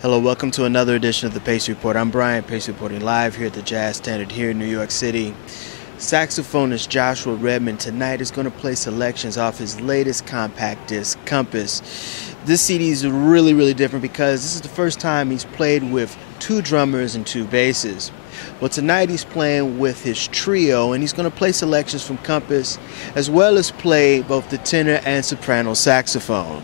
Hello, welcome to another edition of the Pace Report. I'm Brian, Pace Reporting live here at the Jazz Standard here in New York City. Saxophonist Joshua Redman tonight is going to play selections off his latest compact disc, Compass. This CD is really different because this is the first time he's played with two drummers and two basses. Well, tonight he's playing with his trio, and he's going to play selections from Compass as well as play both the tenor and soprano saxophone.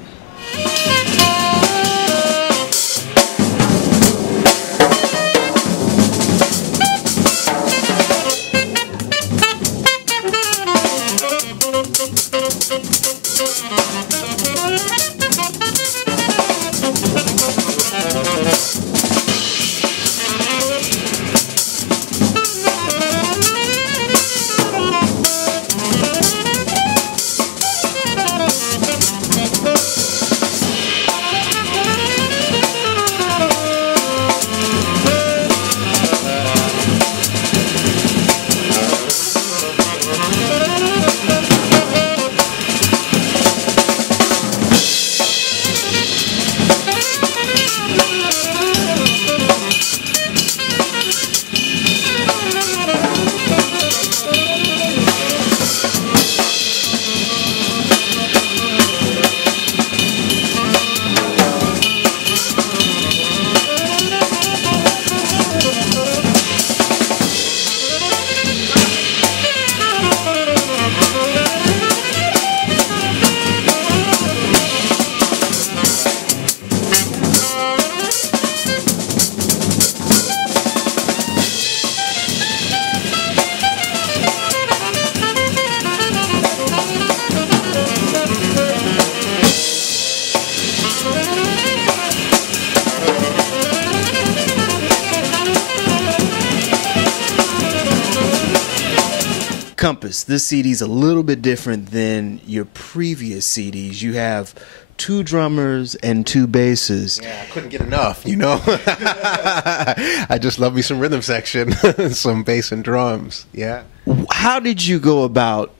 Compass. This CD is a little bit different than your previous CDs. You have two drummers and two basses. Yeah, I couldn't get enough, you know. I just love me some rhythm section, some bass and drums. Yeah. How did you go about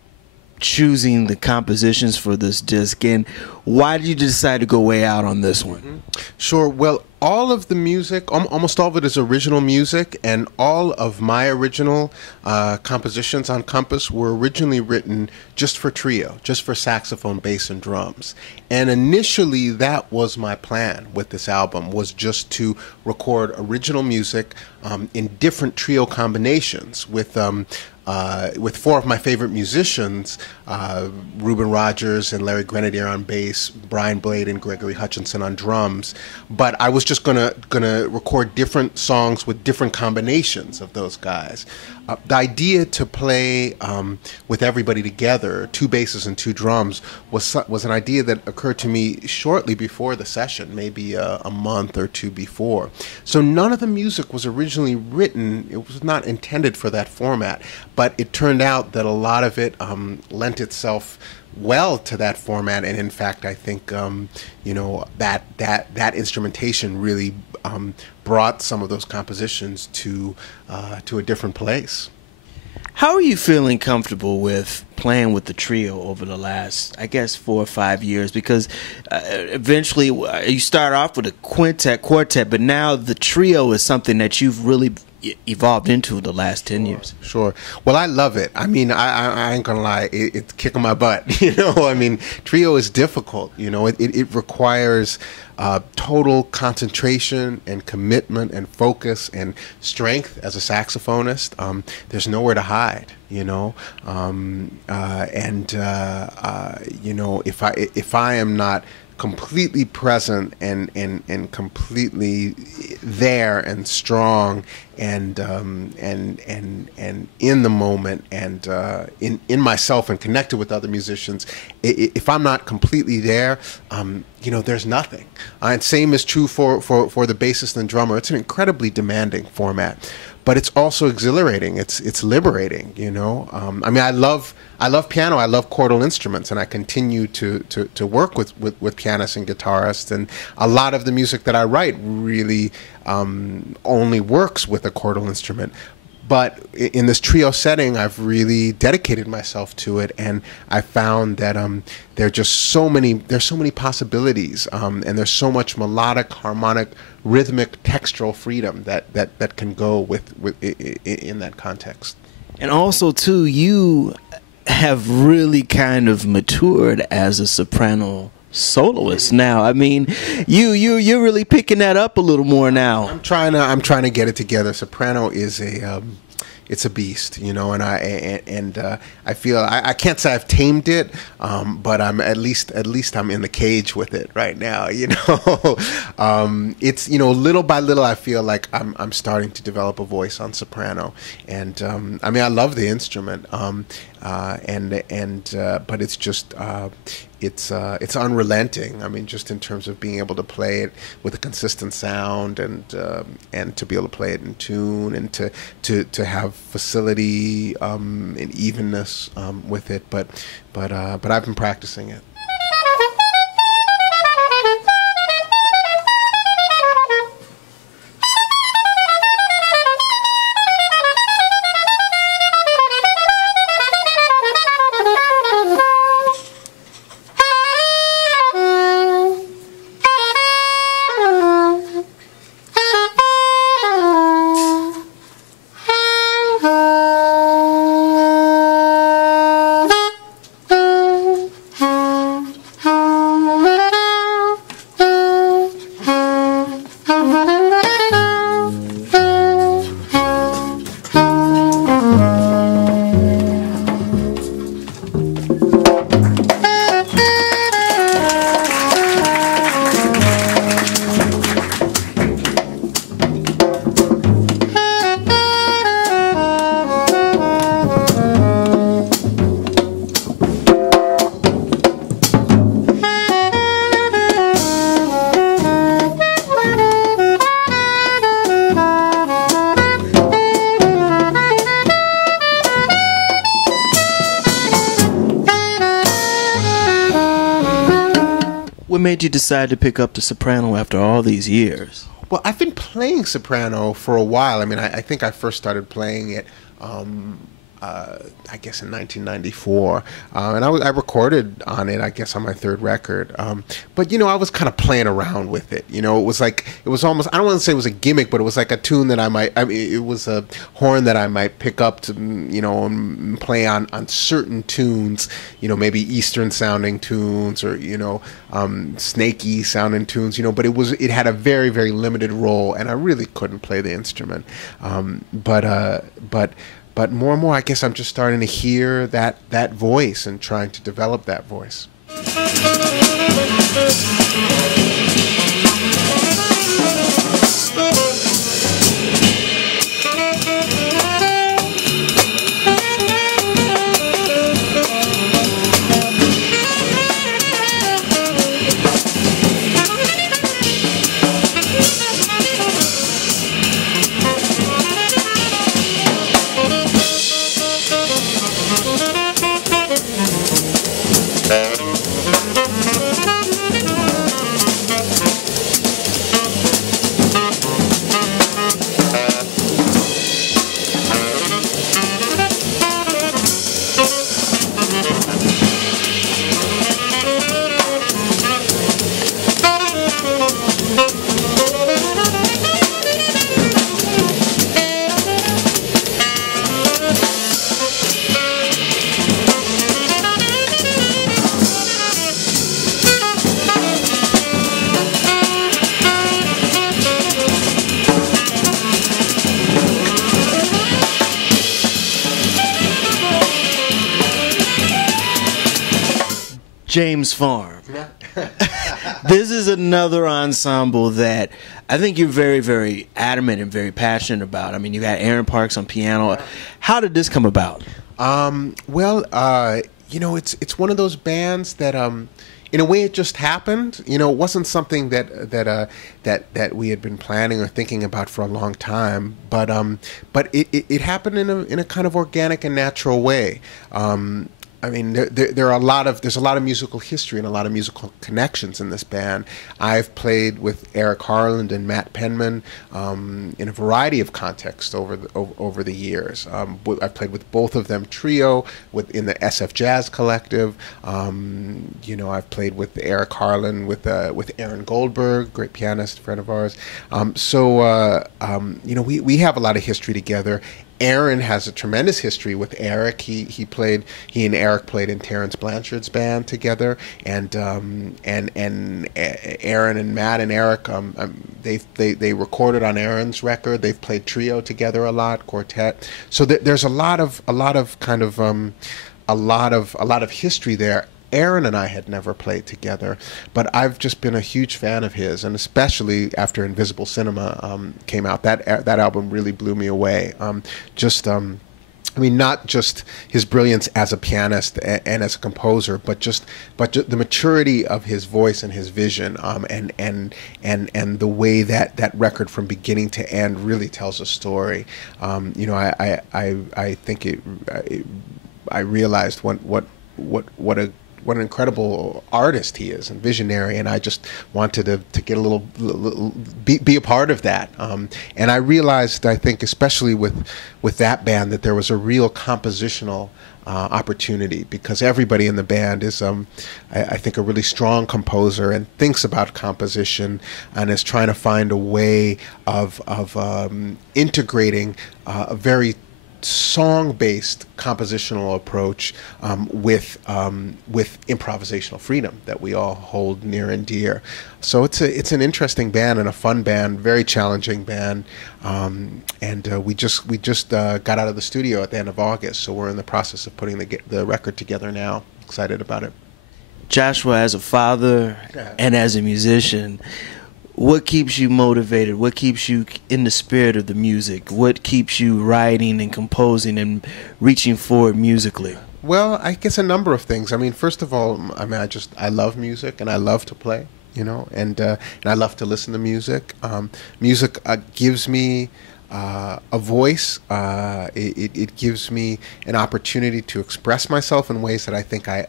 choosing the compositions for this disc, and why did you decide to go way out on this one? Sure. Well, all of the music, almost all of it is original music, and all of my original compositions on Compass were originally written just for trio, just for saxophone, bass, and drums. And initially, that was my plan with this album, was just to record original music in different trio combinations with four of my favorite musicians, Reuben Rogers and Larry Grenadier on bass, Brian Blade and Gregory Hutchinson on drums. But I was just gonna record different songs with different combinations of those guys. The idea to play with everybody together, two basses and two drums, was an idea that occurred to me shortly before the session, maybe a month or two before. So none of the music was originally written. It was not intended for that format, but it turned out that a lot of it lent itself well to that format, and in fact, I think you know, that instrumentation really brought some of those compositions to a different place. How are you feeling comfortable with playing with the trio over the last, I guess, 4 or 5 years? Because eventually you start off with a quartet, but now the trio is something that you've really evolved into the last 10 years. Sure. Well, I love it. I mean, I ain't gonna lie, it's kicking my butt. You know, I mean, trio is difficult. You know, it requires total concentration and commitment and focus and strength as a saxophonist. There's nowhere to hide. You know, you know, if I am not completely present and completely there and strong and in the moment and in myself and connected with other musicians, if I'm not completely there, you know, there's nothing. And same is true for the bassist and drummer. It's an incredibly demanding format, but it's also exhilarating. It's liberating. You know, I mean, I love piano. I love chordal instruments, and I continue to work with pianists and guitarists. And a lot of the music that I write really only works with a chordal instrument. But in this trio setting, I've really dedicated myself to it, and I found that there are just so many possibilities, and there's so much melodic, harmonic, rhythmic, textural freedom that can go with in that context. And also, too, you have really kind of matured as a soprano soloist now. I mean, you're really picking that up a little more now. I'm trying to get it together. Soprano is it's a beast, you know, and I feel I can't say I've tamed it, but I'm at least I'm in the cage with it right now, you know. It's, you know, little by little I feel like I'm starting to develop a voice on soprano, and I mean, I love the instrument, but it's just it's unrelenting. I mean, just in terms of being able to play it with a consistent sound, and to be able to play it in tune, and to have facility and evenness with it. But I've been practicing it. What made you decide to pick up the soprano after all these years? Well, I've been playing soprano for a while. I mean, I think I first started playing it, I guess in 1994, and I recorded on it, I guess, on my third record. But you know, I was kind of playing around with it. You know, it was almost, I don't want to say it was a gimmick, but it was like a tune that I mean, it was a horn that I might pick up to, you know, and play on certain tunes. You know, maybe Eastern sounding tunes, or you know, snaky sounding tunes. You know, but it had a very, very limited role, and I really couldn't play the instrument. But more and more, I guess I'm just starting to hear that voice and trying to develop that voice. James Farm. This is another ensemble that I think you're very, very adamant and very passionate about. I mean, you got Aaron Parks on piano. How did this come about? Well, you know, it's one of those bands that, in a way, it just happened. You know, it wasn't something that we had been planning or thinking about for a long time. But it happened in a kind of organic and natural way. I mean, there are there's a lot of musical history and a lot of musical connections in this band. I've played with Eric Harland and Matt Penman in a variety of contexts over the years. I've played with both of them trio in the SF Jazz Collective. You know, I've played with Eric Harland with Aaron Goldberg, great pianist, friend of ours. You know, we have a lot of history together. Aaron has a tremendous history with Eric. He and Eric played in Terrence Blanchard's band together, and Aaron and Matt and Eric, they recorded on Aaron's record. They've played trio together a lot, quartet. So there's a lot of history there. Aaron and I had never played together, but I've just been a huge fan of his, and especially after Invisible Cinema came out. That album really blew me away. I mean, not just his brilliance as a pianist and as a composer, but the maturity of his voice and his vision, and the way that record from beginning to end really tells a story. You know, I think I realized what an incredible artist he is and visionary, and I just wanted to get a little be a part of that. And I realized, I think, especially with that band, that there was a real compositional opportunity, because everybody in the band is, I think, a really strong composer and thinks about composition and is trying to find a way of integrating a very song-based compositional approach with improvisational freedom that we all hold near and dear. So it's an interesting band and a fun band, very challenging band, and we just got out of the studio at the end of August, so we're in the process of putting the record together now. Excited about it. Joshua, as a father and as a musician, what keeps you motivated? What keeps you in the spirit of the music? What keeps you writing and composing and reaching forward musically? Well, I guess a number of things. I mean, first of all, I mean, I love music and I love to play, you know, and I love to listen to music. Music gives me a voice. It gives me an opportunity to express myself in ways that I think I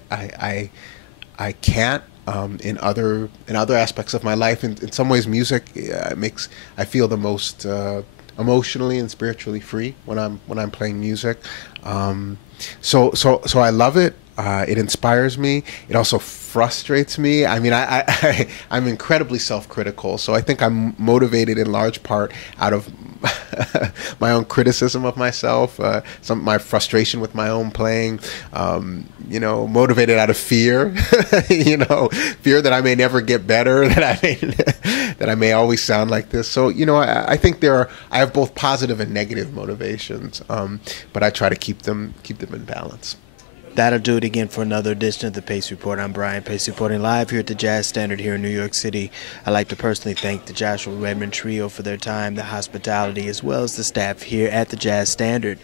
can't. In other aspects of my life, in some ways, music makes I feel the most emotionally and spiritually free when I'm playing music. So I love it. It inspires me. It also frustrates me. I mean, I'm incredibly self-critical, so I think I'm motivated in large part out of my own criticism of myself, my frustration with my own playing, you know, motivated out of fear, you know, fear that I may never get better, that I may always sound like this. So, you know, I think I have both positive and negative motivations, but I try to keep them in balance. That'll do it again for another edition of the Pace Report. I'm Brian Pace, reporting live here at the Jazz Standard here in New York City. I'd like to personally thank the Joshua Redman Trio for their time, the hospitality, as well as the staff here at the Jazz Standard.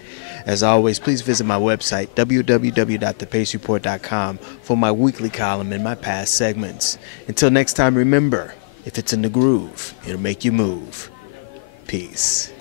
As always, please visit my website, www.thepacereport.com, for my weekly column and my past segments. Until next time, remember, if it's in the groove, it'll make you move. Peace.